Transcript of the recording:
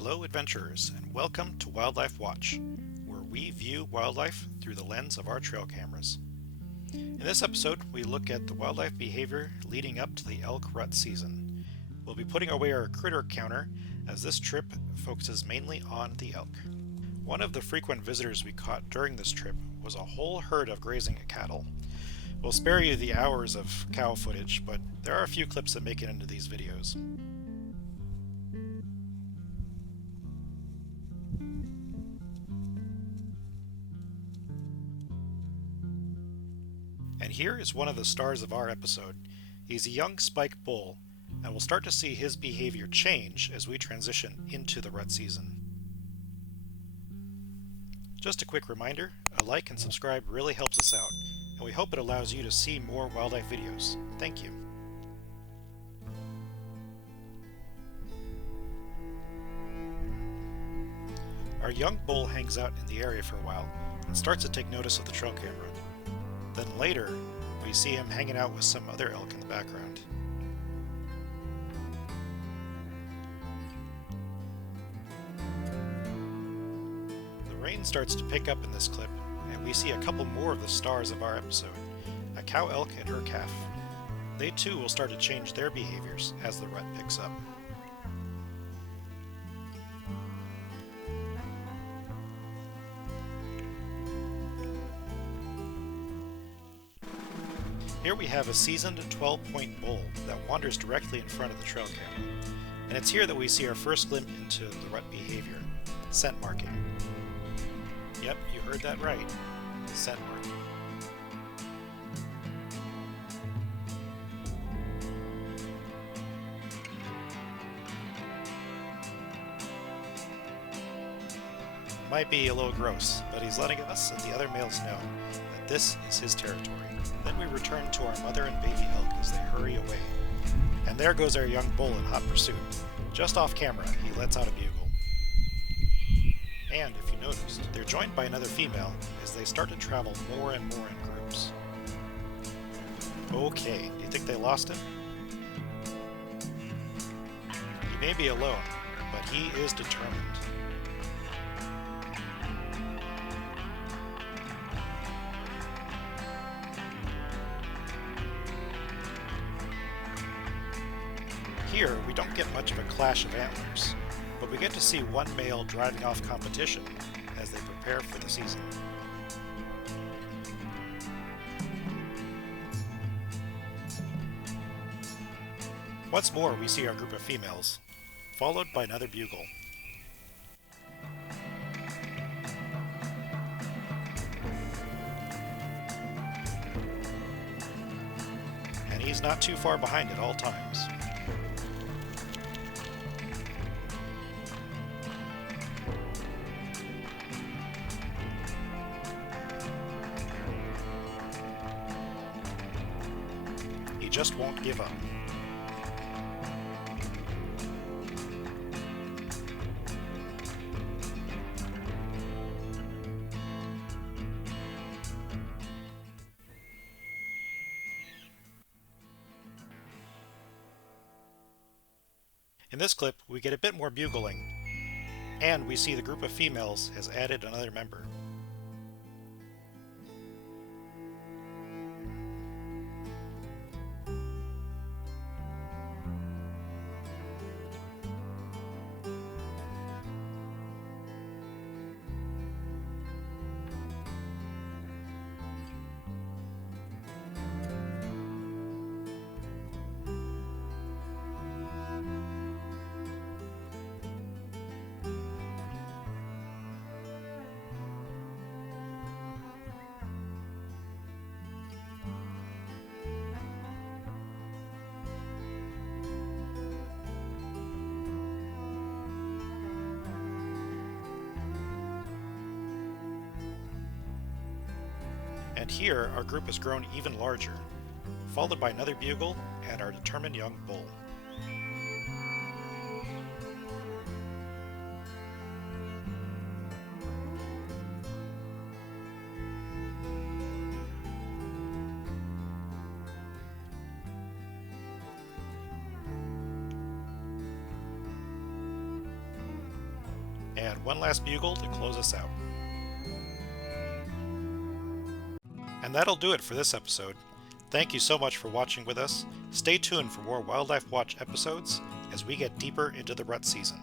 Hello adventurers, and welcome to Wildlife Watch, where we view wildlife through the lens of our trail cameras. In this episode, we look at the wildlife behavior leading up to the elk rut season. We'll be putting away our critter counter, as this trip focuses mainly on the elk. One of the frequent visitors we caught during this trip was a whole herd of grazing cattle. We'll spare you the hours of cow footage, but there are a few clips that make it into these videos. And here is one of the stars of our episode. He's a young spike bull, and we'll start to see his behavior change as we transition into the rut season. Just a quick reminder, a like and subscribe really helps us out, and we hope it allows you to see more wildlife videos. Thank you. Our young bull hangs out in the area for a while and starts to take notice of the trail camera. Then later, we see him hanging out with some other elk in the background. The rain starts to pick up in this clip, and we see a couple more of the stars of our episode, a cow elk and her calf. They too will start to change their behaviors as the rut picks up. Here we have a seasoned 12-point bull that wanders directly in front of the trail camera, and it's here that we see our first glimpse into the rut behavior, scent marking. Yep, you heard that right, scent marking. Might be a little gross, but he's letting us and the other males know that this is his territory. Then we return to our mother and baby elk as they hurry away. And there goes our young bull in hot pursuit. Just off camera, he lets out a bugle. And if you noticed, they're joined by another female as they start to travel more and more in groups. Okay, do you think they lost him? He may be alone, but he is determined. Here, we don't get much of a clash of antlers, but we get to see one male driving off competition as they prepare for the season. Once more, we see our group of females, followed by another bugle. And he's not too far behind at all times. He just won't give up. In this clip, we get a bit more bugling, and we see the group of females has added another member. And here, our group has grown even larger, followed by another bugle and our determined young bull. and one last bugle to close us out. And that'll do it for this episode. Thank you so much for watching with us. Stay tuned for more Wildlife Watch episodes as we get deeper into the rut season.